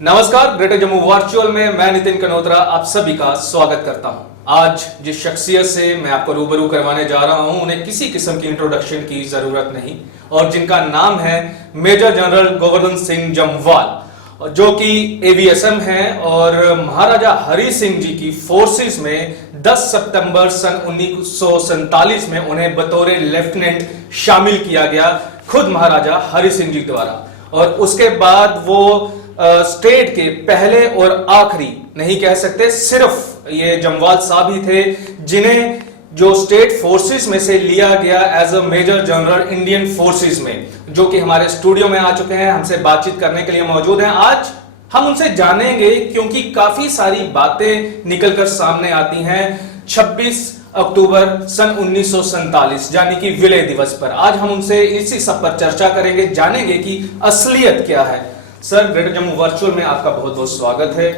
नमस्कार, greater Jammu virtual में मैं नितिन कनोत्रा आप सभी का स्वागत करता हूं। आज जिस शख्सियत से मैं आपको रूबरू करवाने जा रहा हूं, उन्हें किसी किस्म की इंट्रोडक्शन की जरूरत नहीं, और जिनका नाम है मेजर जनरल गोवर्धन सिंह जम्वाल, जो कि एवीएसएम है और महाराजा हरि सिंह जी की फोर्सेस में 10 सितंबर सन 1947 में उन्हें बतौर लेफ्टिनेंट शामिल किया गया, खुद महाराजा हरि सिंह जी द्वारा। और उसके बाद वो स्टेट के पहले और आखिरी नहीं कह सकते, सिर्फ ये जम्वाल साहब ही थे जिन्हें जो स्टेट फोर्सेस में से लिया गया as a major general Indian forces में, जो कि हमारे स्टूडियो में आ चुके हैं, हमसे बातचीत करने के लिए मौजूद हैं। आज हम उनसे जानेंगे क्योंकि काफी सारी बातें निकलकर सामने आती हैं 26 अक्टूबर सन 1947 यानी कि विलय दिवस पर। आज हम उनसे इसी सब पर चर्चा करेंगे, जानेंगे कि असलियत क्या है। सर, ग्रेटर जम्मू वर्चुअल में आपका बहुत बहुत स्वागत है।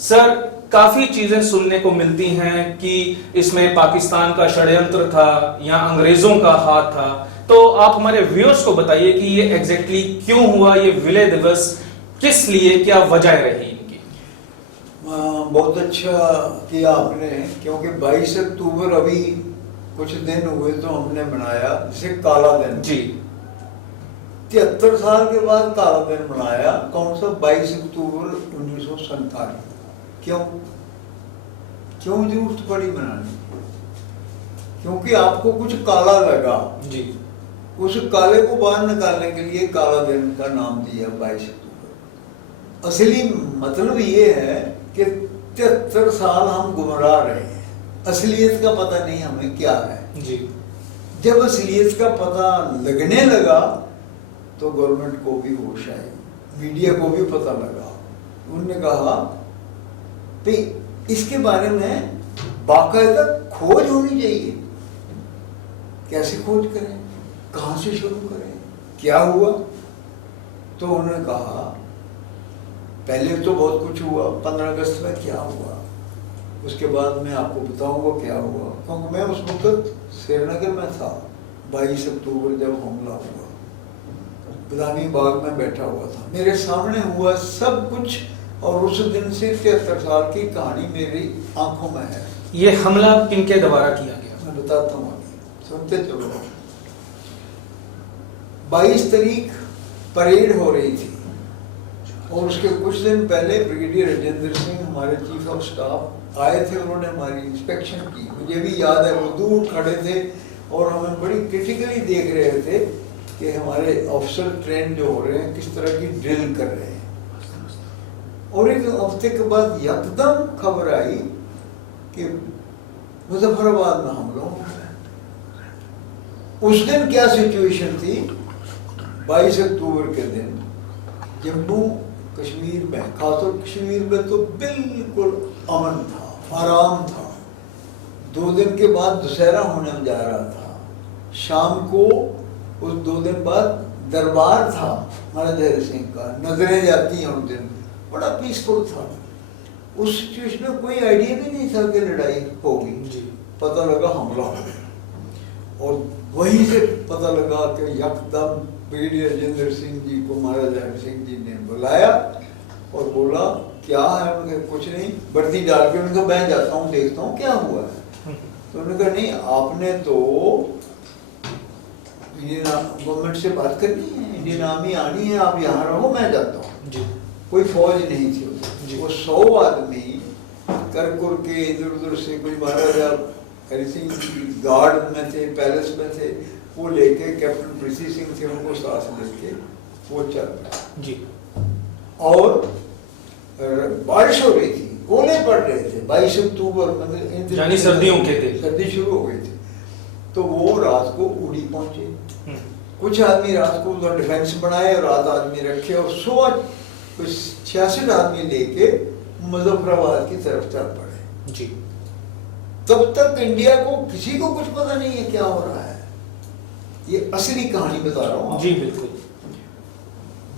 सर, काफी चीजें सुनने को मिलती हैं कि इसमें पाकिस्तान का षड्यंत्र था या अंग्रेजों का हाथ था, तो आप हमारे व्यूअर्स को बताइए कि ये एग्जैक्टली क्यों हुआ, ये विलय दिवस किस लिए, क्या वजह रही इनकी? बहुत अच्छा किया आपने, क्योंकि 22 अक्टूबर अभी कुछ दिन हुए तो हमने मनाया, जिसे काला दिन जी। 73 साल के बाद काला दिन मनाया। कौन सा? 22 अक्टूबर 1947। क्यों जरूरत पड़ी मनाने? क्योंकि आपको कुछ काला लगा जी। उस काले को बाहर निकालने के लिए काला दिन का नाम दिया 22 अक्टूबर। असली मतलब ये है कि 73 साल हम गुमराह रहे हैं, असलियत का पता नहीं हमें क्या है जी। जब जब असलियत का पता लगने लगा तो गवर्नमेंट को भी होश आई, मीडिया को भी पता लगा। उन्होंने कहा कि इसके बारे में बाकायदा खोज होनी चाहिए। कैसे खोज करें, कहां से शुरू करें, क्या हुआ? तो उन्होंने कहा पहले तो बहुत कुछ हुआ, 15 अगस्त में क्या हुआ, उसके बाद मैं आपको बताऊंगा क्या हुआ, क्योंकि मैं उस वक्त श्रीनगर में था 22 अक्टूबर जब हमला हुआ। बदामी बाग में बैठा हुआ था, मेरे सामने हुआ सब कुछ, और उस दिन से 73 साल की कहानी मेरी आंखों में है। ये हमला किनके द्वारा किया गया? मैं बताता हूँ, सुनते चलो। 22 तारीख परेड हो रही थी और उसके कुछ दिन पहले ब्रिगेडियर राजेंद्र सिंह हमारे चीफ ऑफ स्टाफ आए थे, उन्होंने हमारी इंस्पेक्शन की। मुझे भी याद है, वो दूर खड़े थे और हमें बड़ी क्रिटिकली देख रहे थे कि हमारे ऑफिसर ट्रेन जो हो रहे हैं किस तरह की ड्रिल कर रहे हैं। और एक हफ्ते के बाद यकदम खबर आई कि मुजफ्फराबाद में हमला हो रहा है। उस दिन क्या सिचुएशन थी? 22 अक्टूबर के दिन जम्मू कश्मीर में, खासतौर कश्मीर में तो बिल्कुल अमन था, आराम था। 2 दिन के बाद दशहरा होने जा रहा था। शाम को उस 2 दिन बाद दरबार था महाराजा हरि सिंह का, नजरें जाती हैं उस दिन, बड़ा पीसफुल था। उस सिचुएशन में कोई आइडिया भी नहीं था कि लड़ाई होगी। पता लगा हमला हो गया, और वहीं से पता लगा कि यकदम ब्रिगेडियर राजेंद्र सिंह जी को महाराजा हरि सिंह जी ने बुलाया और बोला क्या है? उन्होंने कुछ नहीं, वर्दी डाल के उनको मैं जाता हूँ देखता हूँ क्या हुआ है। तो उन्होंने कहा नहीं, आपने तो इंडियन गवर्नमेंट से बात करनी है, इंडियन आर्मी आनी है, आप यहाँ रहो, मैं जाता हूँ। कोई फौज नहीं थी, वो 100 आदमी कर के इधर उधर से, कोई महाराजा हरि सिंह गार्ड में थे, पैलेस में थे, वो लेके कैप्टन प्रिसी सिंह थे, उनको साथ लेके वो चल रहे जी। और बारिश हो रही थी, ओले पड़ रहे थे, 22 अक्टूबर मतलब यानी सर्दियों के थे, सर्दी शुरू हो गई थी। तो वो रात को उड़ी पहुंचे। कुछ आदमी रात को उधर डिफेंस बनाए और रात आदमी रखे, और 66 आदमी लेके मुजफ्फराबाद की तरफ चल पड़े जी। तब तक इंडिया को किसी को कुछ पता नहीं है क्या हो रहा है। ये असली कहानी बता रहा हूँ जी। बिल्कुल।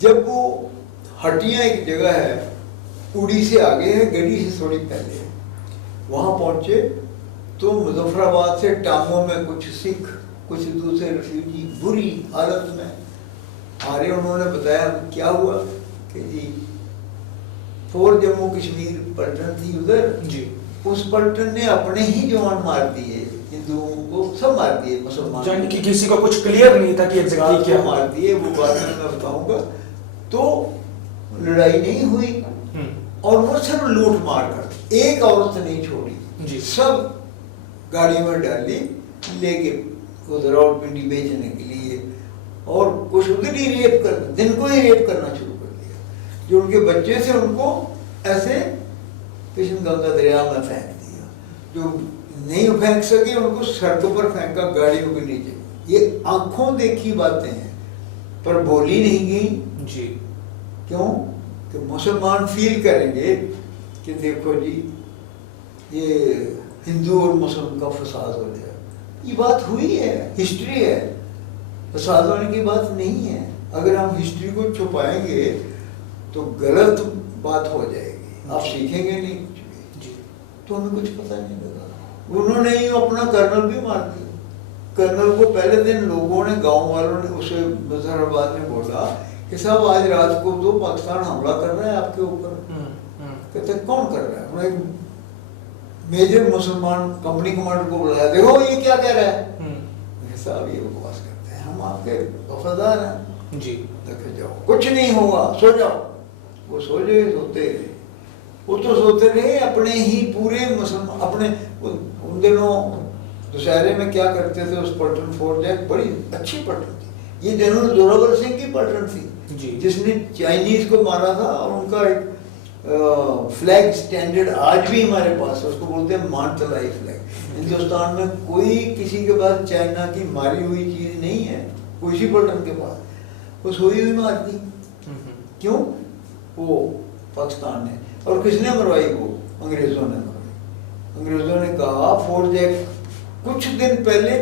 जब वो हटिया एक जगह है, उड़ी से आगे है, गढ़ी से थोड़ी पहले है, वहां पहुंचे तो मुजफ्फराबाद से टांगों में कुछ सिख, कुछ दूसरे रेफ्यूजी बुरी हालत में आ रहे। उन्होंने बताया क्या हुआ कि जी 4 जम्मू कश्मीर पलटन थी उधर जी, उस पलटन ने अपने ही जवान मार दिए, हिंदुओं को सब मार दिए, मुसलमान यानी कि किसी को कुछ क्लियर नहीं था कि एग्जैक्टली क्या मार दिए, वो बाद में मैं बताऊंगा। तो लड़ाई नहीं हुई और वो सब लूट मार कर, एक औरत नहीं छोड़ी जी, सब गाड़ी में डाली लेके उधर और पिंडी बेचने के लिए, और कुछ उधर ही रेप कर, दिन को ही रेप करना शुरू कर दिया। जो उनके बच्चे थे उनको ऐसे कृष्ण गंगा दरिया में फेंक दिया, जो नहीं फेंक सके उनको सड़कों पर फेंका, गाड़ियों के नीचे। ये आंखों देखी बातें हैं पर बोली नहीं गई जी। क्यों? कि मुसलमान फील करेंगे कि देखो जी ये हिंदू और मुस्लिम का फसाद हो जाए। ये बात हुई है, हिस्ट्री है, फसाद होने की बात नहीं है। अगर हम हिस्ट्री को छुपाएंगे तो गलत बात हो जाएगी, आप सीखेंगे नहीं कुछ भी। जी। तो हमें कुछ पता नहीं लगा। उन्होंने ही अपना कर्नल भी मार दिया। कर्नल को पहले दिन लोगों ने, गांव वालों ने उसे मुजफ्फराबाद में बोला कि साहब आज रात को तो पाकिस्तान हमला कर रहा है आपके ऊपर। कहते कौन कर रहा है? उन्होंने मेजर मुसलमान कंपनी कमांडर को बुलाया, देखो ये क्या कह रहा है। साहब ये बकवास करते हैं, हम आपके वफादार हैं जी। देखे जाओ, कुछ नहीं होगा, सो जाओ। वो सो गए, सोते रहे। वो तो सोते रहे अपने ही पूरे मुसलमान, अपने उन दिनों दुशहरे में क्या करते थे, उस पलटन फोर्ट जैक बड़ी अच्छी पलटन थी। ये जनरल जोरावर सिंह की पलटन थी जी, जिसने चाइनीज को मारा था, और उनका एक फ्लैग स्टैंडर्ड आज भी हमारे पास है, उसको बोलते हैं मानतलाई फ्लैग। हिंदुस्तान में कोई किसी के पास चाइना की मारी हुई चीज नहीं है, कोई सी पलटन के पास, वो सोई हुई मार दी। क्यों? वो पाकिस्तान ने। और किसने मरवाई? वो अंग्रेजों ने मरवाई। अंग्रेजों ने कहा फोर्ट जैक कुछ दिन पहले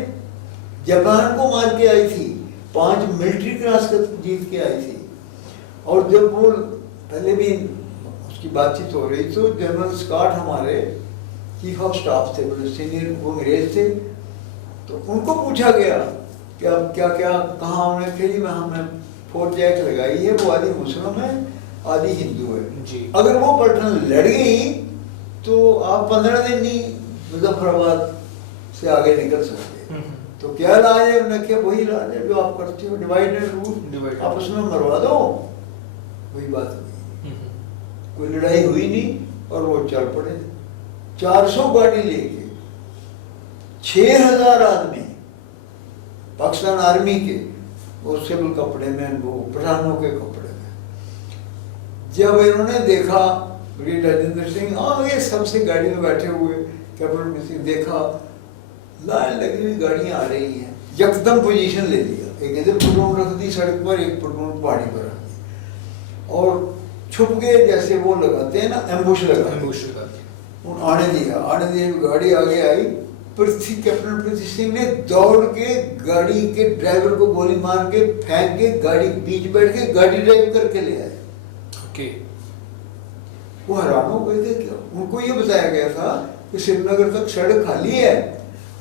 जापान को मार के आई थी, 5 मिलिट्री क्रॉस जीत के आई थी। और जब वो पहले भी उसकी बातचीत हो रही, तो जनरल स्कॉट हमारे चीफ ऑफ स्टाफ थे, बड़े सीनियर, वो अंग्रेज थे। तो उनको पूछा गया कि अब क्या क्या कहाँ हमने कही में हमने फोर्ट जैक लगाई है, वो आधी मुस्लिम है आधी हिंदू है जी। अगर वो पलटन लड़ गई तो आप 15 दिन नहीं मुजफ्फराबाद से आगे निकल सकते। तो क्या इलाज है? उन्होंने क्या वही इलाज है जो आप करते हो, डिवाइड एंड रूल, आप उसमें मरवा दो, वही बात हुई। कोई लड़ाई हुई नहीं और वो चल पड़े 400 गाड़ी लेके, 6000 आदमी पाकिस्तान आर्मी के, वो सिविल कपड़े में, वो पठानों के कपड़े में। जब इन्होंने देखा, ब्रिगेडियर राजेंद्र सिंह आगे सबसे गाड़ी में बैठे हुए, कैप्टन मिसिंग देखा लाइन लगी हुई गाड़ियां आ रही हैं, यकदम पोजीशन ले लिया, एक इधर पटरोल रख दी सड़क पर, एक पटरोल पहाड़ी पर रख दी, और छुप गए जैसे वो लगाते हैं ना, एम्बुश लगा आने दिया, गाड़ी आगे आई। कैप्टन पृथ्वी सिंह ने दौड़ के गाड़ी के ड्राइवर को गोली मार के फेंक के गाड़ी बीच बैठ के गाड़ी ड्राइव करके ले आए। ओके। वो हैरान हो गए थे, क्या उनको ये बताया गया था कि श्रीनगर तक सड़क खाली है,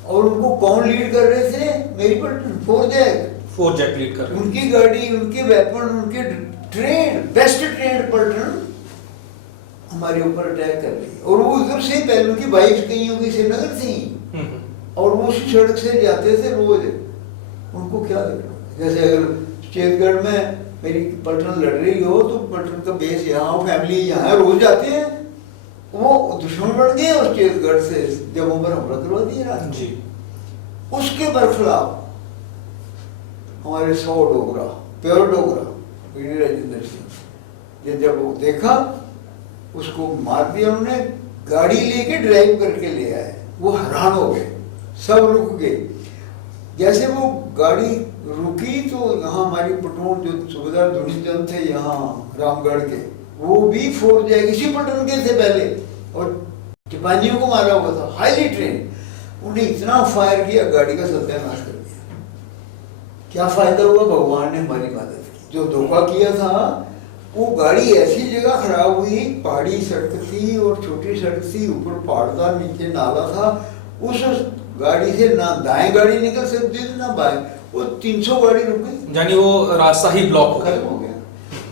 और उनको कौन लीड कर रहे थे? मेरी पलटन फोर्ट जैक लीड कर, उनकी गाड़ी, उनके वेपन, उनके ट्रेन, बेस्ट ट्रेन पलटन हमारे ऊपर अटैक कर रही। और वो उधर से पहले उनकी बाइक कहीं होगी श्रीनगर थी, और वो उसी सड़क से जाते थे रोज। उनको क्या देखना, जैसे अगर चेतगढ़ में मेरी पलटन लड़ रही हो तो पलटन का बेस यहाँ, फैमिली यहाँ, रोज जाते हैं, वो दुश्मन बन गए और चेतगढ़ से जम्मू पर हमला करवा दिया जी। उसके बरखिलाफ हमारे 100 डोगरा, प्योर डोगरा, ब्रिगेडियर राजेंद्र सिंह, ये जब वो देखा उसको मार दिया उन्होंने, गाड़ी लेके ड्राइव करके ले आए। वो हैरान हो गए, सब रुक गए। जैसे वो गाड़ी रुकी तो यहाँ हमारी पटोन जो सूबेदार धुनीचंद थे यहाँ रामगढ़ के, वो भी फोर्ट जैक इसी पलटन के थे पहले, और जापानियों को मारा हुआ था, हाईली ट्रेन। उन्हें इतना फायर किया, गाड़ी का सत्यानाश कर दिया। क्या फायदा हुआ? भगवान ने हमारी मदद की। जो धोखा किया था, वो गाड़ी ऐसी जगह खराब हुई, पहाड़ी सड़क थी और छोटी सड़क थी, ऊपर पहाड़ था, नीचे नाला था, उस गाड़ी से ना दाएं गाड़ी निकल सकती थी ना बाएं, वो 300 गाड़ी रुक गई, यानी वो रास्ता ही ब्लॉक हो खत्म गया। हो गया।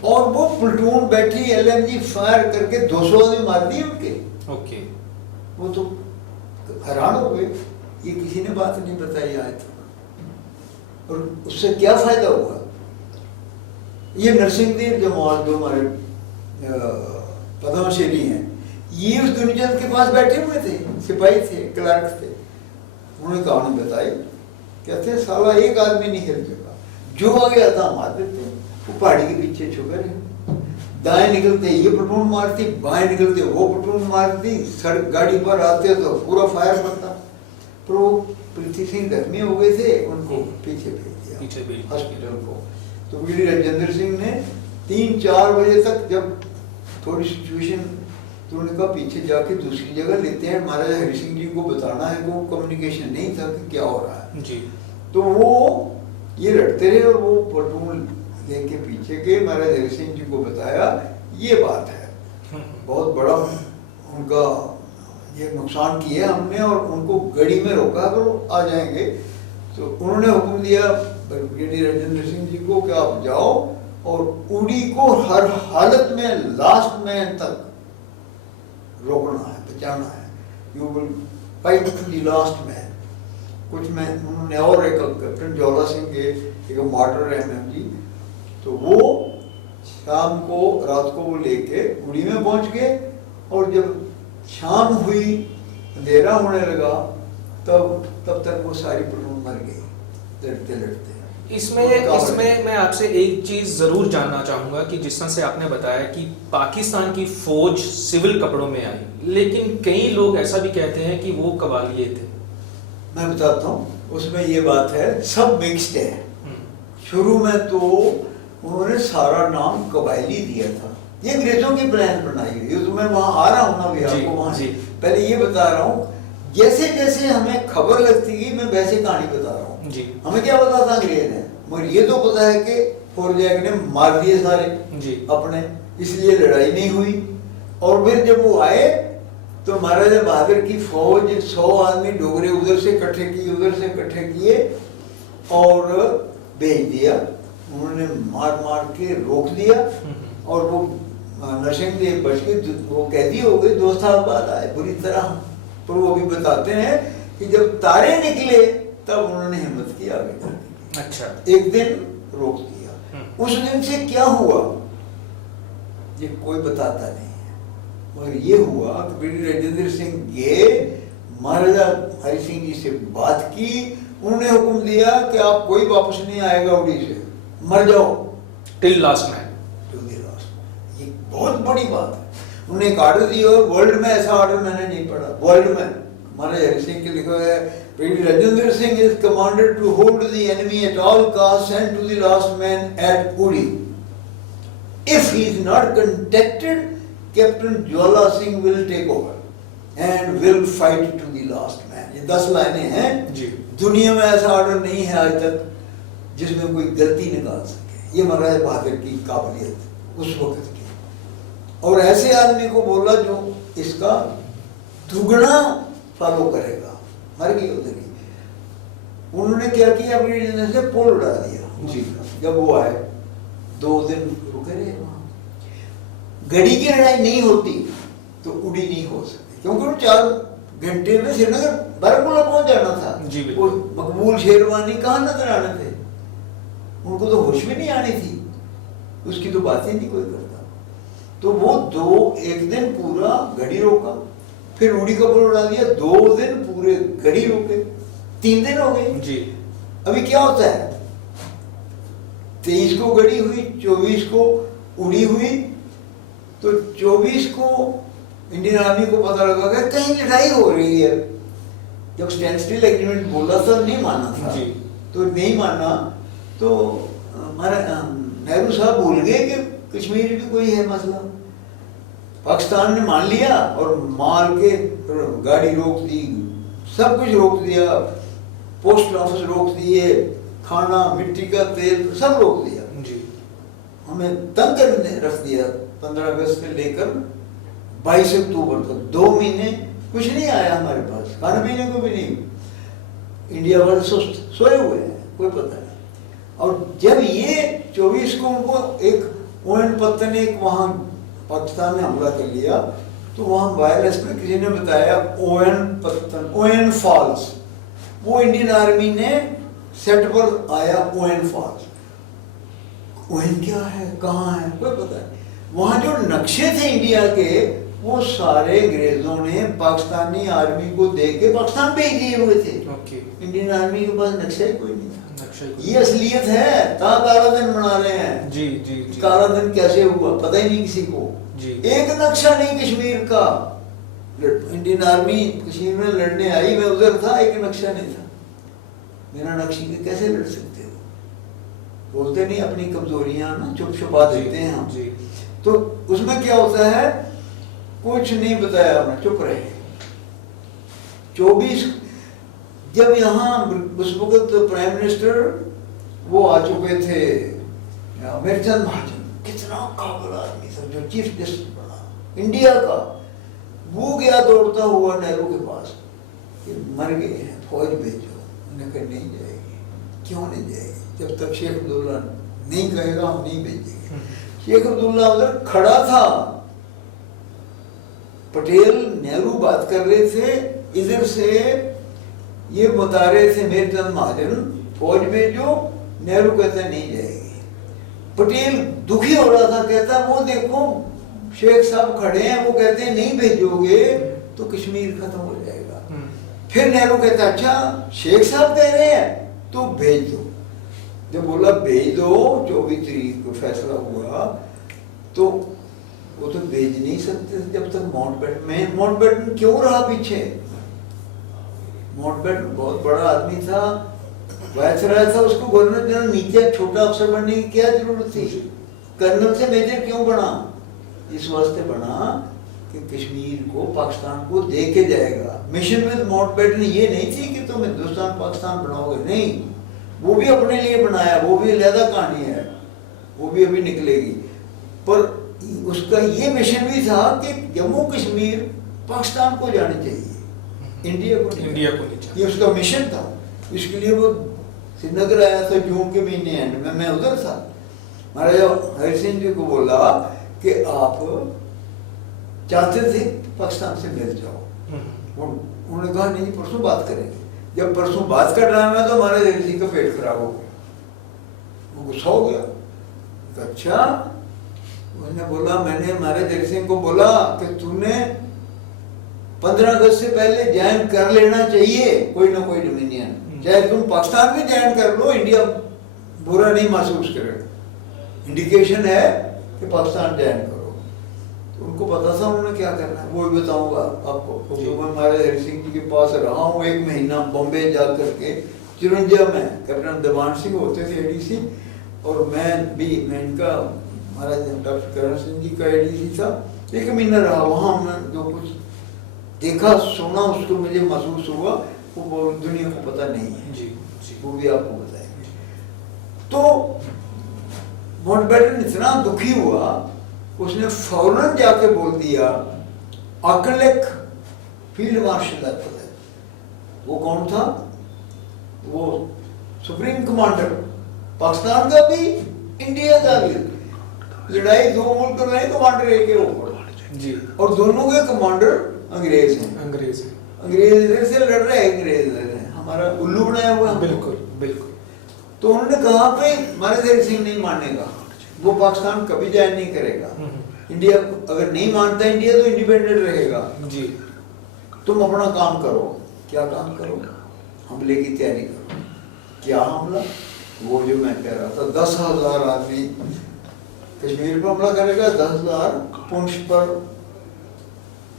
और वो प्लटून बैठी LMG फायर करके 200 आदमी मार दिए उनके। ओके। वो तो हैरान हो गए, ये किसी ने बात नहीं बताई आज तक। और उससे क्या फायदा हुआ? ये नरसिंहदेव जमाल जो हमारे पद्मश्री हैं, ये उस दुनियाचंद के पास बैठे हुए थे, सिपाही थे, क्लर्क थे। उन्होंने कहानी बताई, कहते साला एक आदमी नहीं हिल सका, जो आ गया था मार देते, वो पहाड़ी के पीछे छुपे रहे। दाएं निकलते ये प्लटून मारती, बाएं निकलते वो प्लटून मारती, सड़क गाड़ी पर आते तो पूरा फायर करता। पर वो पृथ्वी सिंह जख्मी हो गए थे, उनको पीछे भेज दिया हॉस्पिटल को। तो वीर राजेंद्र सिंह ने 3-4 बजे तक जब थोड़ी सिचुएशन, तो उन्होंने कहा पीछे जाके दूसरी जगह लेते हैं, महाराजा हरि सिंह जी को बताना है, वो कम्युनिकेशन नहीं था कि क्या हो रहा है जी। तो वो ये लड़ते रहे और वो प्लटून लेके पीछे गए, महाराज हरि सिंह जी को बताया ये बात है, बहुत बड़ा उनका ये नुकसान किया हमने और उनको गड़ी में रोका, तो आ जाएंगे। तो उन्होंने हुक्म दिया ब्रिगेडियर राजेंद्र सिंह जी को कि आप जाओ और उड़ी को हर हालत में लास्ट मैन तक रोकना है, बचाना है, you will fight to the last man. कुछ में उन्होंने और एक कैप्टन ज्वाला सिंह के एक मॉडर MMG, तो वो शाम को रात को वो लेके उड़ी में पहुंच गए, और जब शाम हुई अंधेरा होने लगा तब तक वो सारी प्लटून मर गई लड़ते लड़ते। इसमें मैं आपसे एक चीज जरूर जानना चाहूंगा कि जिस तरह से आपने बताया कि पाकिस्तान की फौज सिविल कपड़ों में आई, लेकिन कई लोग ऐसा भी कहते हैं कि वो कबालिए थे। मैं बताता हूँ, उसमें ये बात है, सब मिक्स्ड है। शुरू में तो उन्होंने सारा नाम कबायली दिया था, ये अंग्रेजों की प्लान बनाई हुई है। तो मैं वहां आ रहा हूँ ना भी आपको, वहां से पहले ये बता रहा हूँ, जैसे जैसे हमें खबर लगती गई मैं वैसे कहानी बता रहा हूँ। हमें क्या पता था अंग्रेज है, मगर ये तो पता है कि फौरजैक ने मार दिए सारे अपने, इसलिए लड़ाई नहीं हुई। और फिर जब वो आए तो महाराजा बहादुर की फौज 100 आदमी डोगरे उधर से इकट्ठे किए, उधर से इकट्ठे किए और भेज दिया। उन्होंने मार मार के रोक दिया और वो नरसिंहदेव बच के वो कैदी हो गए, 2 साल बाद आए बुरी तरह। पर वो भी बताते हैं कि जब तारे निकले तब उन्होंने हिम्मत की आगे जाने की। अच्छा। एक दिन रोक दिया। उस दिन से क्या हुआ ये कोई बताता नहीं है, मगर ये हुआ कि ब्रिगेडियर राजेंद्र सिंह गए, महाराजा हरि सिंह जी से बात की, उन्होंने हुक्म दिया कि आप कोई वापस नहीं आएगा उड़ी से, मर जाओ टिल लास्ट मैन। ये बहुत बड़ी बात है। उन्होंने एक ऑर्डर दिया, वर्ल्ड में ऐसा ऑर्डर मैंने नहीं पढ़ा, वर्ल्ड में महाराजा हरि सिंह के लिखा है, brigadier Rajendra Singh is commanded to hold the enemy at all cost and to the last man at Uri. If he is not contacted, captain Jwala Singh will take over and will fight to the last man. ये 10 लाइनें हैं जी। दुनिया में ऐसा order नहीं है आज तक जिसमें कोई गलती निकाल सके। ये महाराजा बहादुर की काबिलियत उस वक्त की, और ऐसे आदमी को बोला जो इसका दुगना फॉलो करेगा। मर गई उधर ही। उन्होंने क्या किया, अपनी से पुल उड़ा दिया जी। जब वो आए 2 दिन रुके रहे वहां। गड़ी की लड़ाई नहीं होती तो उड़ी नहीं हो सकती, क्योंकि 4 घंटे में श्रीनगर बारामूला पहुंच जाना था जी। वो मकबूल शेरवानी कहाँ नजर आने थे, उनको तो होश भी नहीं आनी थी, उसकी तो बात ही नहीं कोई करता। तो वो एक दिन पूरा घड़ी रोका, फिर उड़ी का पुल उड़ा दिया, 2 दिन पूरे घड़ी रोके, 3 दिन हो गए जी। अभी क्या होता है, 23 को घड़ी हुई, 24 को उड़ी हुई, तो 24 को इंडियन आर्मी को पता लगा कि कहीं लड़ाई हो रही है। जब स्टैंड स्टिल एग्रीमेंट बोला था नहीं माना था जी। तो नहीं माना तो हमारा नेहरू साहब भूल गए कि कश्मीर भी कोई है मसला। पाकिस्तान ने मान लिया और मार के गाड़ी रोक दी, सब कुछ रोक दिया, पोस्ट ऑफिस रोक दिए, खाना मिट्टी का तेल सब रोक दिया जी। हमें तंग करने रख दिया 15 अगस्त से लेकर 22 अक्टूबर तक 2 महीने कुछ नहीं आया हमारे पास, खाने पीने को भी नहीं। इंडिया वाले सुस्त सोए हुए हैं, कोई पता नहीं। और जब ये 24 को उनको एक ओएन पत्तन ने एक वहाँ पाकिस्तान में हमला कर लिया, तो वहाँ वायरलेस में किसी ने बताया ओएन पत्तन, ओएन फॉल्स, वो इंडियन आर्मी ने सेट पर आया ओएन फॉल्स। ओएन क्या है, कहाँ है, कोई पता नहीं। वहाँ जो नक्शे थे इंडिया के, वो सारे अंग्रेजों ने पाकिस्तानी आर्मी को दे के पाकिस्तान भेज दिए हुए थे। इंडियन आर्मी के पास नक्शा ही कोई नहीं था। ये असलियत है, कहाँ काला दिन मना रहे हैं। जी जी जी। काला दिन कैसे हुआ पता ही नहीं किसी को जी। एक नक्शा नहीं कश्मीर का। इंडियन आर्मी कश्मीर में लड़ने आई, मैं उधर था, एक नक्शा नहीं था। बिना नक्शे के कैसे लड़ सकते हो? बोलते नहीं अपनी कमजोरियां ना चुप छुपा देते हैं हम। तो उसमें क्या होता है, कुछ नहीं बताया हमने, चुप रहे। 24 जब यहाँ उस वक्त प्राइम मिनिस्टर वो आ चुके थे मेरचंद महाजन, कितना काबिल आदमी था, जो चीफ जस्टिस बना इंडिया का, वो गया दौड़ता हुआ नेहरू के पास कि मर गए हैं, फौज भेजो। उन्होंने कहा नहीं जाएगी। क्यों नहीं जाएगी? जब तक शेख अब्दुल्ला नहीं कहेगा हम नहीं भेजेंगे। शेख अब्दुल्ला उधर खड़ा था, पटेल नेहरू बात कर रहे थे, इधर से ये बता रहे थे मेरचंद महाजन फौज भेजो, नेहरू कहता नहीं जाएगी। पटेल दुखी हो रहा था, कहता वो देखो शेख साहब खड़े हैं, वो कहते हैं नहीं भेजोगे तो कश्मीर खत्म हो जाएगा। फिर नेहरू कहता अच्छा शेख साहब कह रहे हैं तो भेज दो। जब बोला भेज दो, 24 तारीख को फैसला हुआ, तो वो तो भेज नहीं सकते जब तक माउंटबेटन क्यों रहा पीछे? माउंटबेटन बहुत बड़ा आदमी था, वायसराय था, उसको गवर्नर जनरल नीचे छोटा अफसर बनने की क्या जरूरत थी? कर्नल से मेजर क्यों बना? इस वास्ते बना कि कश्मीर को पाकिस्तान को दे के जाएगा। मिशन विद माउंटबेटन ये नहीं थी कि तुम हिंदुस्तान पाकिस्तान बनाओगे, नहीं, वो भी अपने लिए बनाया, वो भी अलग कहानी है, वो भी अभी निकलेगी। पर उसका ये मिशन भी था कि जम्मू कश्मीर पाकिस्तान को जानी चाहिए, इंडिया को नहीं। ये उसका मिशन था। इसके लिए वो श्रीनगर आया था जून के महीने एंड में, मैं उधर था। महाराजा हरि सिंह जी को बोला कि आप चाहते थे पाकिस्तान से मिल जाओ। उन्होंने कहा नहीं, परसों बात करेंगे। जब परसों बात कर रहा है तो महाराज हरि सिंह का पेट खराब हो गया, वो गुस्सा हो गया। अच्छा, उसने बोला, मैंने महाराज हरि सिंह को बोला कि तूने 15 अगस्त से पहले ज्वाइन कर लेना चाहिए कोई ना कोई डोमिनियन, चाहे तुम पाकिस्तान में ज्वाइन कर लो, इंडिया बुरा नहीं महसूस करेगा। इंडिकेशन है कि पाकिस्तान ज्वाइन करो। तो उनको पता था उन्होंने क्या करना है, वो भी बताऊंगा आपको। तो मैं महाराज हरि सिंह जी के पास रहा हूँ 1 महीना, बॉम्बे जा करके। 54 में कैप्टन देवान सिंह होते थे एडीसी, और मैं इनका महाराज डॉक्टर करण सिंह जी का एडीसी था। 1 महीना रहा वहाँ, मैं जो कुछ देखा सुना उसको मुझे महसूस हुआ, वो दुनिया को पता नहीं है। जी, जी। वो भी आपको बताएंगे। तो माउंटबेटन इतना दुखी हुआ, उसने फौरन जाके बोल दिया अकलेक फील्ड मार्शल है। वो कौन था? वो सुप्रीम कमांडर पाकिस्तान का भी, इंडिया का भी। लड़ाई 2 मुल्क में, कमांडर एक के ऊपर जी, और दोनों के कमांडर अंग्रेज हैं। अंग्रेज इधर से लड़ रहे हैं, अंग्रेज लड़ रहे हैं, हमारा उल्लू बनाया हुआ है। बिल्कुल बिल्कुल। तो उन्होंने कहा पे महाराज हरि सिंह नहीं मानेगा, वो पाकिस्तान कभी ज्वाइन नहीं करेगा। इंडिया अगर नहीं मानता इंडिया तो इंडिपेंडेंट रहेगा जी। तुम अपना काम करो। क्या काम करो? हमले की तैयारी करो। क्या हमला? वो जो मैं कह रहा था, 10,000 आदमी कश्मीर पर हमला करेगा, 10,000 पुंछ पर,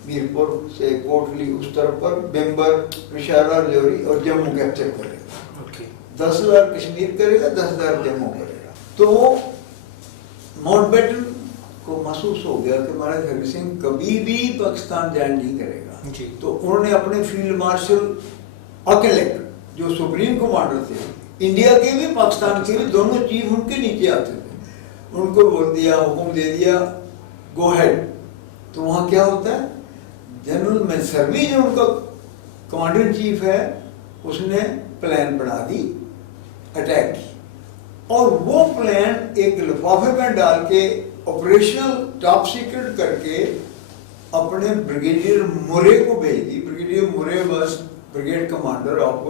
मीरपुर से कोटली उस तरफ पर, बिम्बर, विशाला, ल्योरी और जम्मू कैप्चर करेगा। 10,000 कश्मीर करेगा, 10,000 जम्मू करेगा। तो माउंटबेटन को महसूस हो गया कि महाराज हरि सिंह कभी भी पाकिस्तान ज्वाइन नहीं करेगा जी। तो उन्होंने अपने फील्ड मार्शल अकेलेक, जो सुप्रीम कमांडर थे इंडिया के भी पाकिस्तान के भी, दोनों चीफ उनके नीचे आते थे, उनको बोल दिया, हुक्म दे दिया, गो हेड। तो वहाँ क्या होता है, जनरल मैसर्वी जो उनका कमांडर इन चीफ है, उसने प्लान बना दी अटैक की, और वो प्लान एक लिफाफे में डाल के ऑपरेशनल टॉप सीक्रेट करके अपने ब्रिगेडियर मुरे को भेज दी। ब्रिगेडियर मुरे बस brigade commander of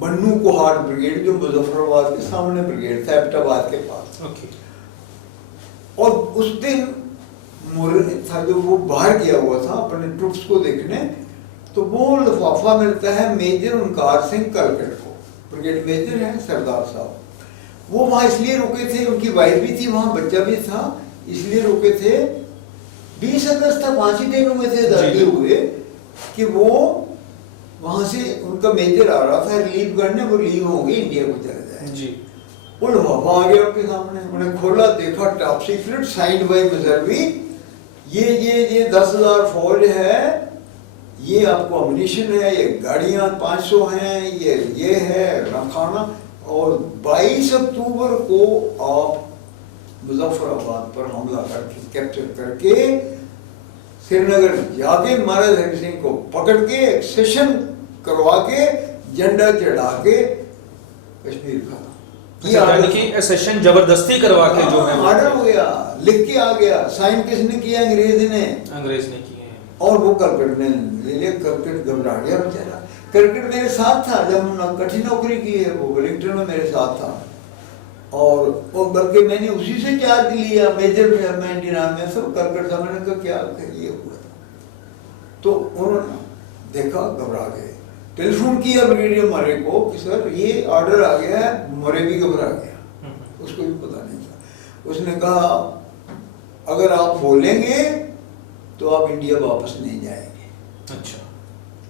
Bannu Kohat brigade, जो मुजफ्फराबाद के सामने ब्रिगेड था, एबटाबाद के पास। ओके। और उस दिन मुरे था जो वो बाहर गया हुआ था अपने ट्रुप्स को देखने, तो वो लिफाफा मिलता है मेजर ओंकार सिंह कलकट को, ब्रिगेड मेजर है सरदार साहब। वो वहां इसलिए रुके थे, उनकी वाइफ भी थी वहां, बच्चा भी था, इसलिए रुके थे। 20 अगस्त तक 5 ही दिन हुए थे दादी हुए कि वो वहां से उनका मेजर आ रहा था रिलीव करने, वो लीव होंगे इंडिया को चले जाए जी। वो लिफाफा आ गया उनके सामने, उन्हें खोला, देखा टॉप सीक्रेट साइंड बाय मैसर्वी, ये 10,000 फौज है, ये आपको अम्युनिशन है, ये गाड़ियां 500 हैं, ये है रखाना, और 22 अक्टूबर को आप मुजफ्फराबाद पर हमला करके कैप्चर करके श्रीनगर जाके महाराज हरि सिंह को पकड़ के एक सेशन करवा के झंडा चढ़ा के कश्मीर खत्म। यानी कि सेशन जबरदस्ती करवा के जो है ऑर्डर हो गया, लिख के आ गया, साइन किसने किया? अंग्रेज ने किए। और वो कलकट ने ले लिया। कलकट घबरा गया बेचारा। कलकट मेरे साथ था जब कठिन नौकरी की है, वो वेलिंगटन में मेरे साथ था, और वो बल्कि मैंने उसी से चार्ज लिया, मेजर में इंडिया में सब कलकट था। मैंने कहा क्या ये हुआ था, तो उन्होंने देखा, घबरा गए, टेलीफोन किया ब्रिगेडियर मरे को कि सर ये ऑर्डर आ गया है। मरे भी घबरा गया, उसको भी पता नहीं था। उसने कहा अगर आप बोलेंगे तो आप इंडिया वापस नहीं जाएंगे। अच्छा।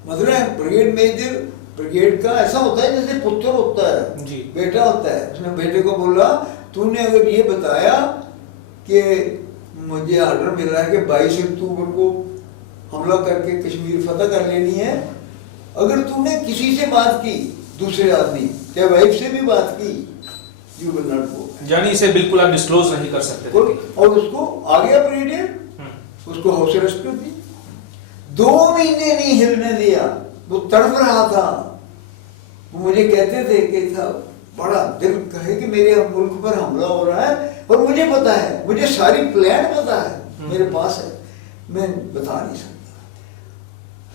मतलब ब्रिगेड मेजर ब्रिगेड का ऐसा होता है जैसे पुत्र होता है जी। बेटा होता है। उसने बेटे को बोला तूने अगर ये बताया कि मुझे ऑर्डर मिल रहा है कि 22 अक्टूबर को हमला करके कश्मीर फतह कर लेनी है, अगर तूने किसी से बात की, दूसरे आदमी क्या वाइफ से भी बात की, यू विल नॉट गो। यानी इसे बिल्कुल आप डिस्क्लोज नहीं कर सकते थे। और उसको आ गया ब्रिगेडियर, उसको हाउस अरेस्ट कर दी, 2 महीने नहीं हिलने दिया। वो तड़प रहा था। वो मुझे कहते थे कि था बड़ा दिल कहे कि मेरे मुल्क पर हमला हो रहा है और मुझे पता है, मुझे सारी प्लान पता है, मेरे पास है, मैं बता नहीं सकता।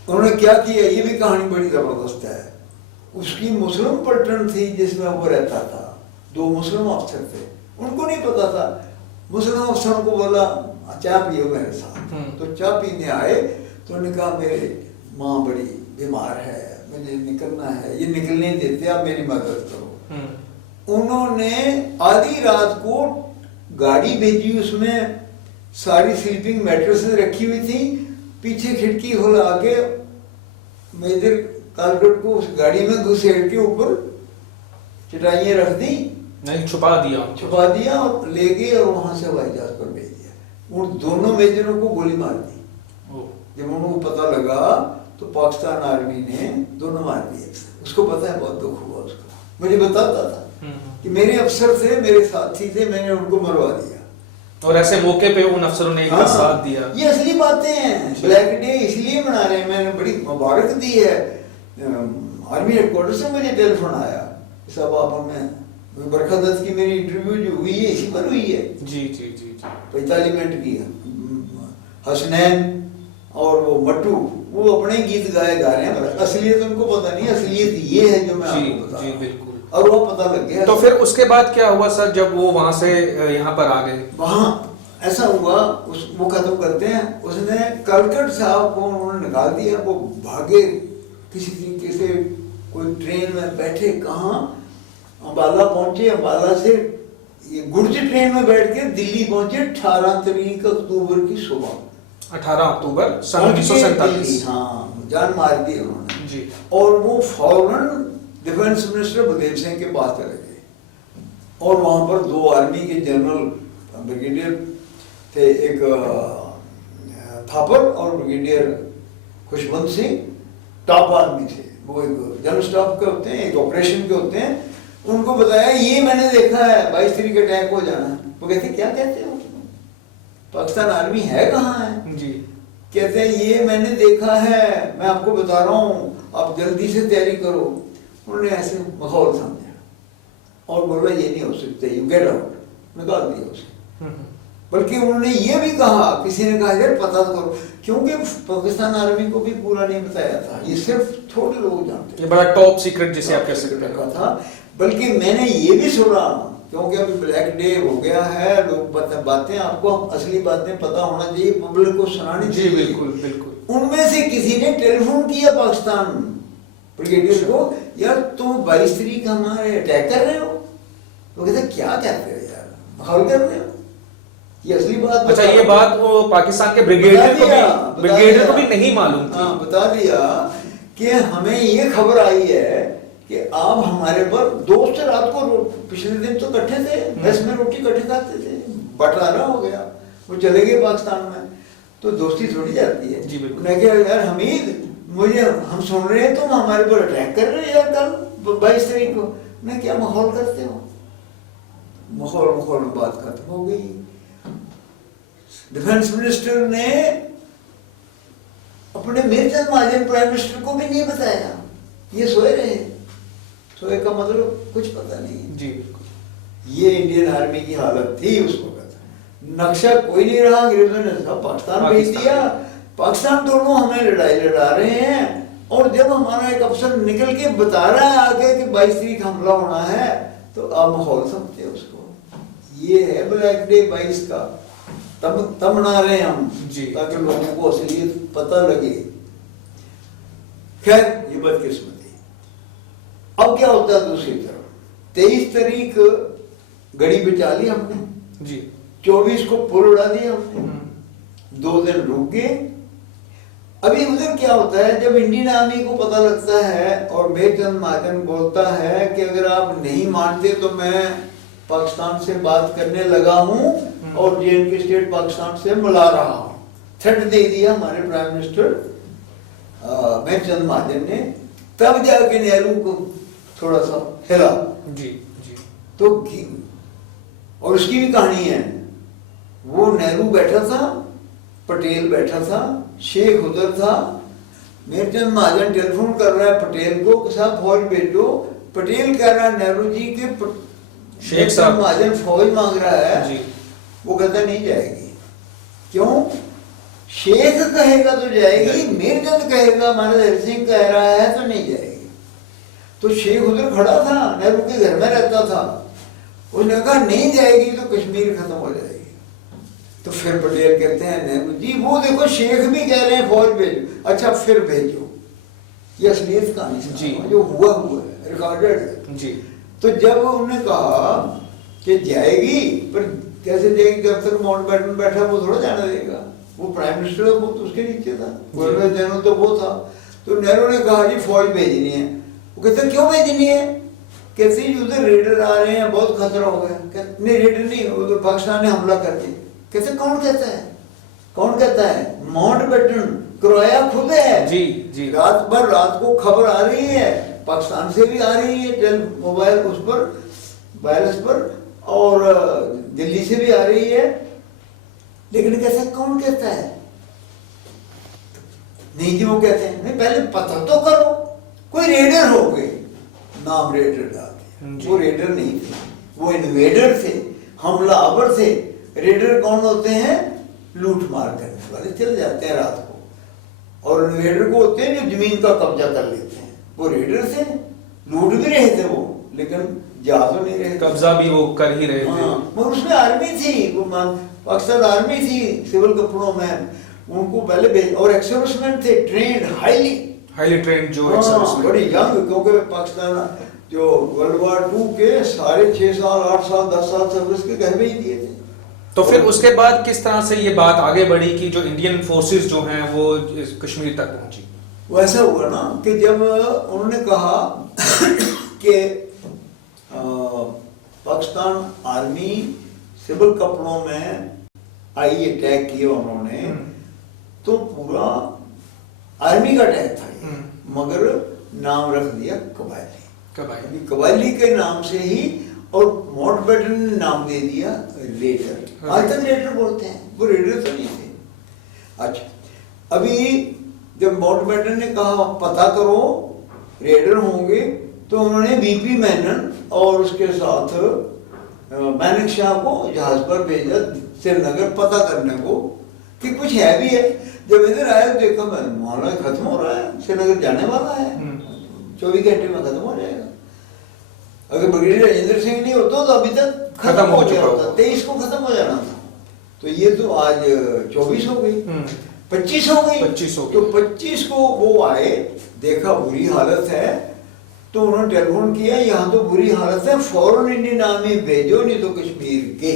उन्होंने क्या किया, ये भी कहानी बड़ी जबरदस्त है। उसकी मुस्लिम पलटन थी जिसमें वो रहता था, 2 मुस्लिम अफसर थे, उनको नहीं पता था। मुस्लिम अफसरों को बोला चाय पियो मेरे साथ, तो चाय पीने आए तो उन्होंने कहा मेरे माँ बड़ी बीमार है, मुझे निकलना है, ये निकलने नहीं देते, आप मेरी मदद करो। उन्होंने आधी रात को गाड़ी भेजी, उसमें सारी स्लीपिंग मैट्रेसेस रखी हुई थी, पीछे खिड़की खोला के मेजर कलकट को उस गाड़ी में घुसेड़ के ऊपर चटाइयां रख दी, नहीं छुपा दिया और ले गए और वहां से हवाई जहाज पर भेज दिया। उन दोनों मेजरों को गोली मार दी। जब उनको पता लगा तो पाकिस्तान आर्मी ने दोनों मार दिए। उसको पता है, बहुत दुख हुआ उसको। मुझे बताता था कि मेरे अफसर थे, मेरे साथी थे, मैंने उनको मरवा दिया। और ऐसे मौके पे उन अफसरों ने एक साथ दिया। ये असली बातें हैं। ब्लैक डे इसलिए मना रहे हैं, मैंने बड़ी मुबारक दी है। आर्मी हेडक्वार्टर से मुझे टेलीफोन आया, सब आप हमें बरखा दत्त की मेरी इंटरव्यू जो हुई है इसी पर हुई है। जी जी जी जी 45 मिनट की। हसनैन और वो मट्टू वो अपने गीत गा रहे हैं, मतलब असलियत उनको पता नहीं, असलियत ये है जो मैं आपको बता रहा हूं। बिल्कुल। और वो पता लग गया। तो फिर उसके बाद क्या हुआ सर, जब वो वहां से यहाँ पर आ गए? वहां ऐसा हुआ, वो खत्म करते हैं। उसने कलकट साहब को उन्होंने निकाल दिया, वो भागे किसी तरीके से, कोई ट्रेन में बैठे, कहाँ अम्बाला पहुंचे, अम्बाला से ये गुर्ज ट्रेन में बैठ के दिल्ली पहुंचे 18 तारीख अक्टूबर की सुबह। 18 अक्टूबर सन 1947। हाँ, जान मार दी उन्होंने जी। और वो फौरन डिफेंस मिनिस्टर बलदेव सिंह के पास चले गए, और वहां पर 2 आर्मी के जनरल ब्रिगेडियर थे, एक थापर और brigadier Khushwant Singh, top army थे। वो एक जनरल स्टाफ के होते हैं, एक ऑपरेशन के होते हैं। उनको बताया ये मैंने देखा है 22 तारीख अटैक हो जाना। वो कहते क्या कहते हो, पाकिस्तान आर्मी है कहाँ है? जी। कहते हैं ये मैंने देखा है, मैं आपको बता रहा हूँ, आप जल्दी से तैयारी करो। उन्होंने ऐसे माहौल समझा और बोला ये नहीं हो सकता, यू गेट आउट, निकाल दिया उसे। बल्कि उन्होंने ये भी कहा, किसी ने कहा यार पता तो करो, क्योंकि पाकिस्तान आर्मी को भी पूरा नहीं बताया था, ये सिर्फ थोड़े लोग जानते, ये बड़ा टॉप सीक्रेट जिसे आप कह सकते हैं था। बल्कि मैंने ये भी सुना, क्योंकि अभी ब्लैक डे हो गया है, लोग बातें आपको असली बातें पता होना चाहिए, पब्लिक को सुनानी चाहिए। जी बिल्कुल बिल्कुल। उनमें से किसी ने टेलीफोन किया पाकिस्तान ब्रिगेडियर को, यार तुम 22 तारीख हमारे अटैक कर रहे हो। तो कहते क्या कहते हो यार, माहौल कर रहे हो, ये असली बात। अच्छा, ये बात वो पाकिस्तान के ब्रिगेडियर को भी नहीं मालूम थी। हाँ, बता दिया कि हमें ये खबर आई है कि आप हमारे पर, दोस्त रात को पिछले दिन तो इकट्ठे थे, मेस में रोटी इकट्ठे खाते थे, बंटवारा हो गया, वो चले गए पाकिस्तान में, तो दोस्ती थोड़ी जाती है। जी बिल्कुल। मैं कहा यार हमीद, मुझे हम सुन रहे हैं तुम हमारे पर अटैक कर रहे हो यार कल 22 तारीख को। मैं क्या माहौल करते हो, माहौल में बात खत्म हो गई। डिफेंस मिनिस्टर ने अपने मेजर महाजन प्राइम मिनिस्टर को भी नहीं बताया, ये सोए रहे। सोए का मतलब कुछ पता नहीं। जी, ये इंडियन आर्मी की हालत थी उस वक्त। नक्शा कोई नहीं रहा, अंग्रेजों ने सब पाकिस्तान भेज दिया। पाकिस्तान दोनों हमें लड़ाई लड़ा रहे हैं, और जब हमारा एक अफसर निकल के बता रहा है आगे कि 22 तारीख हमला होना है, तो आप माहौल समझते हो उसको। ये है ब्लैक डे 22 का, तब मना रहे हैं हम जी, ताकि लोगों को असलियत पता लगे। खैर ये बदकिस्मती। अब क्या होता है दूसरी तरफ, 23 तारीख गड़ी बचा ली हमने जी, 24 को पुल उड़ा दिया हमने, 2 दिन रुक गए। अभी उधर क्या होता है, जब इंडियन आर्मी को पता लगता है और मेजर महाजन बोलता है कि अगर आप नहीं मानते तो मैं पाकिस्तान से बात करने लगा हूं और जे&के स्टेट पाकिस्तान से मिला रहा हूं, थ्रेट दे दिया हमारे प्राइम मिनिस्टर मेजर महाजन ने, तब जाके नेहरू को थोड़ा सा हिला जी जी। तो और उसकी भी कहानी है, वो नेहरू बैठा था, पटेल बैठा था, शेख उधर था, मेजर महाजन टेलीफोन कर रहा है पटेल को कि साहब फौज भेजो। पटेल कह रहा है नेहरू जी के शेख साहब महाजन फौज मांग रहा है जी। वो कहता नहीं जाएगी। क्यों? शेख कहेगा तो जाएगी, मेजर कहेगा महाराज सिंह कह रहा है तो नहीं जाएगी। तो शेख उधर खड़ा था, नेहरू के घर में रहता था, उसने कहा नहीं जाएगी तो कश्मीर खत्म हो जाएगी। तो फिर पटेल कहते हैं नेहरू जी वो देखो शेख भी कह रहे हैं फौज भेजो, अच्छा फिर भेजो। ये असलियत कहानी जो हुआ है, रिकॉर्डेड है जी। तो जब उन्होंने कहा कि जाएगी, पर कैसे जाएगी, जब तक माउंटबेटन बैठा वो थोड़ा जाने देगा, वो प्राइम मिनिस्टर वो तो उसके नीचे था, गवर्नर जनरल तो वो था। तो नेहरू ने कहा जी फौज भेजनी है। वो कहते क्यों भेजनी है? कहते जी उधर रेडर आ रहे हैं, बहुत खतरा हो गया। नहीं रेडर नहीं, उधर पाकिस्तान ने हमला कर दिया। कैसे? कौन कहता है? कौन कहता है? माउंटबेटन करवाया खुद है जी जी। रात भर रात को खबर आ रही है, पाकिस्तान से भी आ रही है मोबाइल उस पर वायरस पर, और दिल्ली से भी आ रही है, लेकिन कैसे? कौन कहता है? नहीं जी वो कहते हैं नहीं पहले पता तो करो, कोई रेडर हो गए, नाम रेडर डाल दिया। वो रेडर नहीं थे, वो इन्वेडर थे, हमलावर थे। रेडर कौन होते हैं? लूट मार करने वाले, चले जाते हैं रात को। और इन्वेडर को होते हैं जो जमीन का कब्जा कर लेते हैं, वो रेडर थे। लूट भी रहे थे वो, लेकिन जा तो नहीं रहे, कब्जा भी वो कर ही रहे थे। मगर उसमें आर्मी थी, वो पाकिस्तान आर्मी थी सिविल कपड़ों में, उनको पहले भेज, और एक्सर्विसमेंट थे, ट्रेंड, हाईली ट्रेंड जो बड़ी यंग, क्योंकि पाकिस्तान जो वर्ल्ड वार 2 के सारे 6 साल 8 साल 10 साल सर्विस के घर में ही दिए थे। तो फिर उसके बाद किस तरह से ये बात आगे बढ़ी कि जो इंडियन फोर्सेस जो हैं वो कश्मीर तक पहुंची? वैसा हुआ ना कि जब उन्होंने कहा कि पाकिस्तान आर्मी सिविल कपड़ों में आई, अटैक किया उन्होंने, तो पूरा आर्मी का अटैक था ये, मगर नाम रख दिया कबायली के नाम से ही, और माउंटबेटन ने नाम दे दिया रेडर। आज तक रेडर बोलते हैं, वो रेडर तो नहीं थे। अच्छा अभी जब माउंटबेटन ने कहा पता करो रेडर होंगे, तो उन्होंने वीपी मेनन और उसके साथ मैनक शाह को जहाज पर भेजा श्रीनगर पता करने को कि कुछ है भी है। जब इधर आया तो देखा मामला खत्म हो रहा है, श्रीनगर जाने वाला है, 24 घंटे में खत्म हो जाएगा। अगर ब्रिगेडियर राजेंद्र सिंह नहीं होता तो अभी तक खत्म हो गया होता, 23 को खत्म हो जाना था। तो ये तो आज 24 हो गई, 25 हो गई। 25 हो गई। तो 25 को वो आए, देखा बुरी हालत है, तो उन्होंने टेलीफोन किया यहाँ तो बुरी हालत है, फौरन इंडियन आर्मी भेजो नहीं तो कश्मीर के।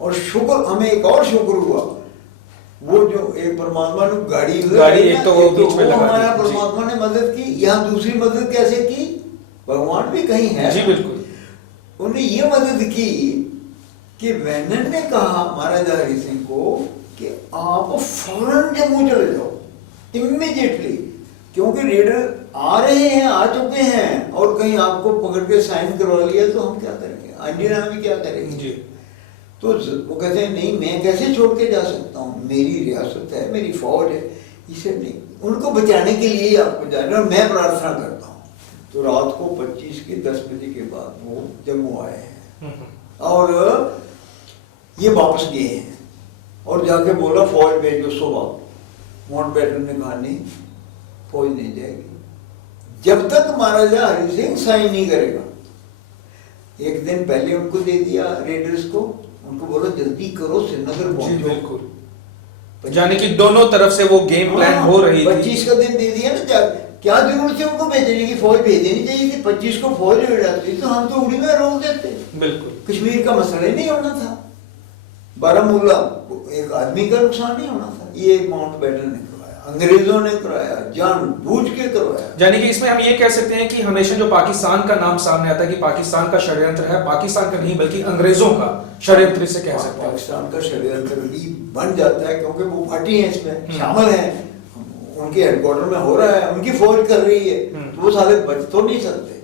और शुक्र, हमें एक और शुक्र हुआ, वो जो एक परमात्मा ने गाड़ी एक तो वो बीच में लगा दी। हमारा परमात्मा ने मदद की। यहाँ दूसरी मदद कैसे की, भगवान भी कहीं है जी बिल्कुल। उन्हें ये मदद की कि वेनन ने कहा महाराजा हरि सिंह को कि आप फौरन जम्मू चले जाओ इमीडिएटली, क्योंकि रेडर आ रहे हैं, आ चुके हैं, और कहीं आपको पकड़ के साइन करवा लिया तो हम क्या करेंगे, इंडियन आर्मी क्या करेंगे जी। तो वो कहते हैं नहीं मैं कैसे छोड़ के जा सकता हूँ, मेरी रियासत है, मेरी फौज है, इसे नहीं, उनको बचाने के लिए ही आपको जाना, और मैं प्रार्थना करता हूँ। तो रात को 25 के 10 बजे के बाद वो जम्मू आए हैं और ये वापस गए हैं और जाके बोला फौज भेजो सुबह। माउंटबेटन ने कहा नहीं, फौज नहीं जाएगी जब तक महाराजा हरि सिंह साइन नहीं करेगा। एक दिन पहले उनको दे दिया रेडर्स को, उनको बोला जल्दी करो श्रीनगर पहुंचो। बिल्कुल, यानी कि दोनों तरफ से वो गेम प्लान हो रही थी। 25 का दिन दे दिया ना, क्या जरूरत है उनको भेजने की, फौज भेज देनी चाहिए थी। 25 को फौज उड़ जाती तो हम तो उड़ी में रोक देते। बिल्कुल, कश्मीर का मसला ही नहीं होना था, बारामूला एक आदमी का नुकसान नहीं होना था। ये माउंटबेटन ने करवाया, अंग्रेजों ने कराया, जानबूझ के करवाया। यानी कि इसमें हम ये कह सकते हैं कि हमेशा जो पाकिस्तान का नाम सामने आता है कि पाकिस्तान का षड्यंत्र है, पाकिस्तान का नहीं बल्कि अंग्रेजों का षड्यंत्र से कह सकते हैं। पाकिस्तान का षड्यंत्र भी बन जाता है क्योंकि वो पार्टी है, इसमें शामिल है, उनके हेडक्वार्टर में हो रहा है, उनकी फौज कर रही है, तो वो साले बच तो नहीं सकते।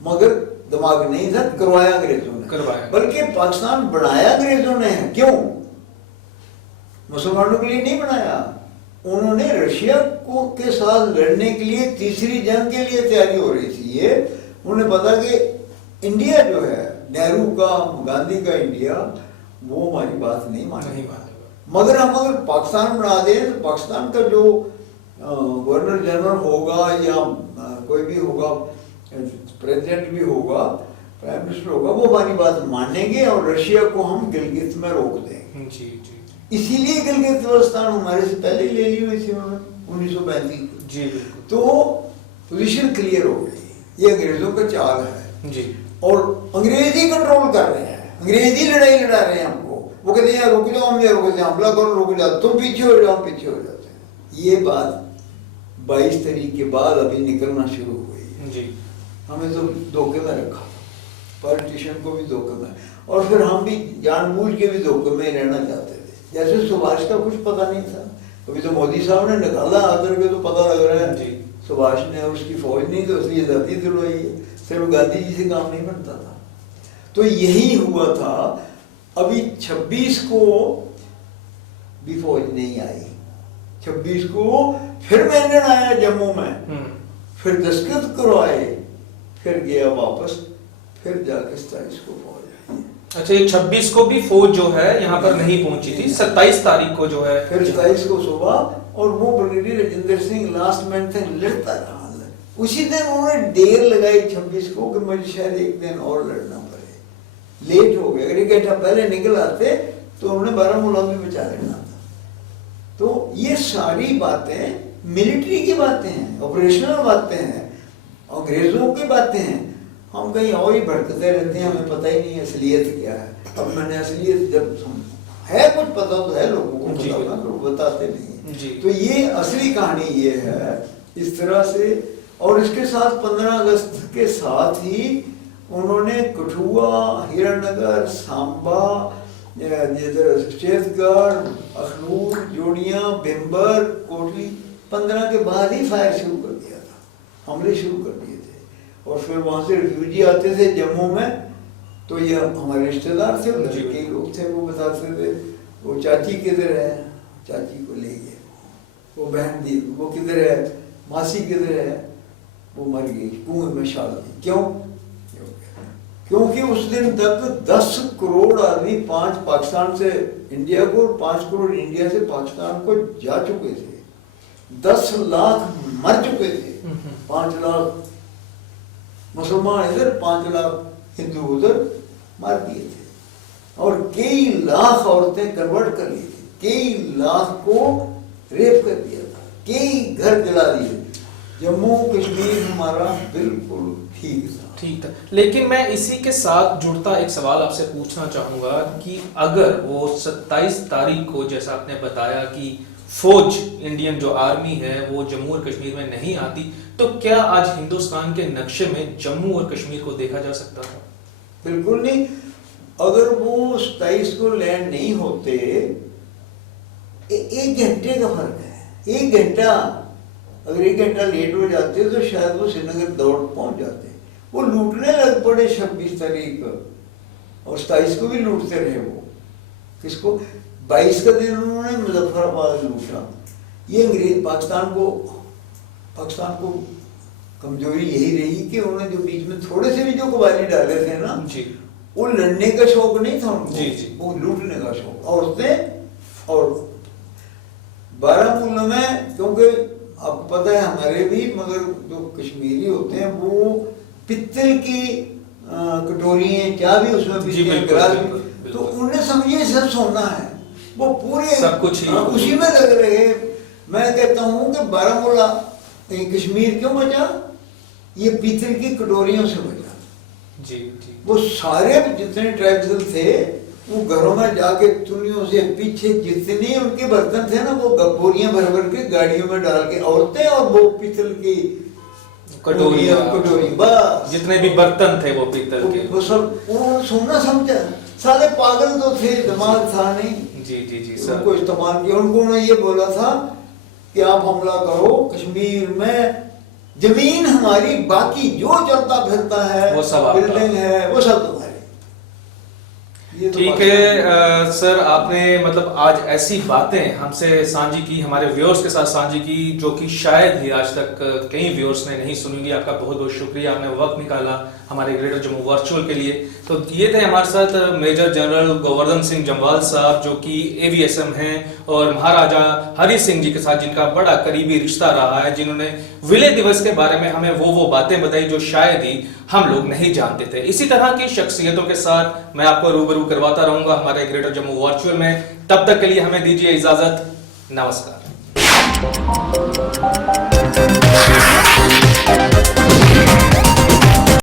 मगर दिमाग नहीं था, करवाया अंग्रेजों ने, करवाया। बल्कि पाकिस्तान बनाया अंग्रेजों ने। क्यों? मुसलमानों के लिए नहीं बनाया, उन्होंने रशिया को के साथ लड़ने के लिए, तीसरी जंग के लिए तैयारी हो रही थी। ये उन्हें पता कि इंडिया जो है, नेहरू का, गांधी का इंडिया, वो हमारी बात नहीं मानेगा। मगर हम अगर पाकिस्तान बना दें तो पाकिस्तान का जो गवर्नर जनरल होगा या कोई भी होगा, प्रेसिडेंट भी होगा, प्राइम मिनिस्टर होगा, वो हमारी बात मानेंगे और रशिया को हम गिलगित में रोक देंगे। जी जी। इसीलिए गिलगित बल्तिस्तान हमारे से पहले ही ले ली हुई थी उन्होंने 1935 जी बिल्कुल। तो पोजीशन क्लियर हो गई। ये अंग्रेजों का चाल है जी, और अंग्रेज ही कंट्रोल कर रहे हैं, अंग्रेज ही लड़ाई लड़ा रहे हैं हमको। वो कहते हैं रुक जाओ, हम रुक जाओ, हमला करो, रुक जाओ, तुम पीछे हो जाओ, पीछे हो जाते हैं। ये बात 22 तारीख के बाद अभी निकलना शुरू हुई है जी। हमें तो धोखे में रखा, पॉलिटिशियन को भी धोखे में, और फिर हम भी जानबूझ के भी धोखे में रहना चाहते थे। जैसे सुभाष का कुछ पता नहीं था, अभी तो मोदी साहब ने निकाला आकर के तो पता लग रहा है जी। सुभाष ने, और उसकी फौज नहीं तो उसकी आजादी दिलवाई है, सिर्फ गांधी जी से काम नहीं बनता था। तो यही हुआ था। अभी 26 को भी फौज नहीं आई, 26 को फिर मेनन आया जम्मू में, फिर दस्तखत करवाए, फिर गया वापस, फिर जाके 27 को फौज आई। अच्छा, ये 26 को भी फौज जो है यहाँ पर नहीं पहुंची थी, 27 तारीख को जो है, फिर 27 को सुबह, और वो brigadier Rajendra Singh last man तक लड़ता रहा। उसी दिन उन्होंने देर लगाई 26 को कि मुझे शायद एक दिन और लड़ना पड़े, लेट हो गया। अगर एक घंटा पहले निकल आते तो उन्होंने बारामूला भी बचा लेना था। तो ये सारी बातें मिलिट्री की बातें हैं, ऑपरेशनल बातें हैं, अंग्रेजों की बातें हैं। हम कहीं और ही भटकते रहते हैं, हमें पता ही नहीं असलियत क्या है। अब मैंने असलियत जब है कुछ पता तो है, लोगों को पता होगा, लोग बताते नहीं है। तो ये असली कहानी ये है इस तरह से। और इसके साथ 15 अगस्त के साथ ही उन्होंने कठुआ, हीरानगर, सांबा, शेखगढ़, अखनूर, जोड़िया, बिम्बर, कोटली 15 के बाद ही फायर शुरू कर दिया था, हमले शुरू कर दिए थे। और फिर वहाँ से रिफ्यूजी आते थे जम्मू में, तो ये हमारे रिश्तेदार थे, उधर के लोग थे, वो बताते थे वो चाची किधर है, चाची को ले गए। वो बहन दी, वो किधर है, मासी किधर है, वो मर गई कुएं में शाल दी। क्यों? क्योंकि उस दिन तक 10 करोड़ आदमी 5 पाकिस्तान से इंडिया को और 5 करोड़ इंडिया से पाकिस्तान को जा चुके थे। 10 लाख मर चुके थे, 5 लाख मुसलमान इधर, 5 लाख हिंदू उधर मार दिए थे, और कई लाख औरतें कन्वर्ट कर ली थी, कई लाख को रेप कर दिया था, कई घर जला दिए। जम्मू कश्मीर हमारा बिल्कुल ठीक था। ठीक था, लेकिन मैं इसी के साथ जुड़ता एक सवाल आपसे पूछना चाहूंगा कि अगर वो 27 तारीख को, जैसा आपने बताया कि फौज, इंडियन जो आर्मी है वो जम्मू और कश्मीर में नहीं आती, तो क्या आज हिंदुस्तान के नक्शे में जम्मू और कश्मीर को देखा जा सकता था? बिल्कुल नहीं। अगर वो 27 को लैंड नहीं होते, 1 घंटे का फर्क है, 1 घंटा, अगर 1 घंटा लेट हो जाते तो शायद वो श्रीनगर दौड़ पहुंच जाते। वो लूटने लग पड़े 26 तारीख और 27 को भी लूटते रहे। वो किसको? 22 का दिन उन्होंने मुजफ्फराबाद लूटा। ये अंग्रेज पाकिस्तान को कमजोरी यही रही कि उन्होंने जो बीच में थोड़े से भी जो कबायली डाले थे ना जी, वो लड़ने का शौक नहीं था उनको, जी जी, वो लूटने का शौक। औरतें और बारामूला में, क्योंकि आपको पता है हमारे भी, मगर जो कश्मीरी होते हैं वो पित्तल की कटोरियाँ, क्या भी उसमें पीते हैं, गिलास भी, तो उन्हें समझिए सब सोना है, वो पूरे सब कुछ उसी में लग रहे। मैं कहता हूँ कि बारामूला कश्मीर क्यों बचा? ये पीतल की कटोरियों से बचा। जी जी, वो सारे जितने ट्राइबल थे वो घरों में जाके चुनियों से पीछे जितने उनके बर्तन थे ना, वो बोरियां भर भर के गाड़ियों में डाल के, औरतें और वो पीतल की कटोरी, बस जितने भी बर्तन थे वो पीतल के, वो सब वो सोना समझा। सारे पागल तो थे, दिमाग था नहीं। जी जी जी सर, उनको इस्तेमाल किया। उन्होंने ये बोला था कि आप हमला करो कश्मीर में, जमीन हमारी, बाकी जो चलता फिरता है, वो सब बिल्डिंग है, वो सब तुम्हारी। तो ठीक है सर, आपने मतलब आज ऐसी बातें हमसे साझी की, हमारे व्यूअर्स के साथ साझी की, जो कि शायद ही आज तक कई व्यूअर्स ने नहीं सुनी। आपका बहुत बहुत शुक्रिया, आपने वक्त निकाला हमारे ग्रेटर जम्मू वर्चुअल के लिए। तो ये थे हमारे साथ मेजर जनरल गोवर्धन सिंह जम्वाल साहब, जो कि AVSM हैं, और महाराजा हरि सिंह जी के साथ जिनका बड़ा करीबी रिश्ता रहा है, जिन्होंने विलय दिवस के बारे में हमें वो बातें बताई जो शायद ही हम लोग नहीं जानते थे। इसी तरह की शख्सियतों के साथ मैं आपको रूबरू करवाता रहूंगा हमारे ग्रेटर जम्मू वर्चुअल में। तब तक के लिए हमें दीजिए इजाजत। नमस्कार।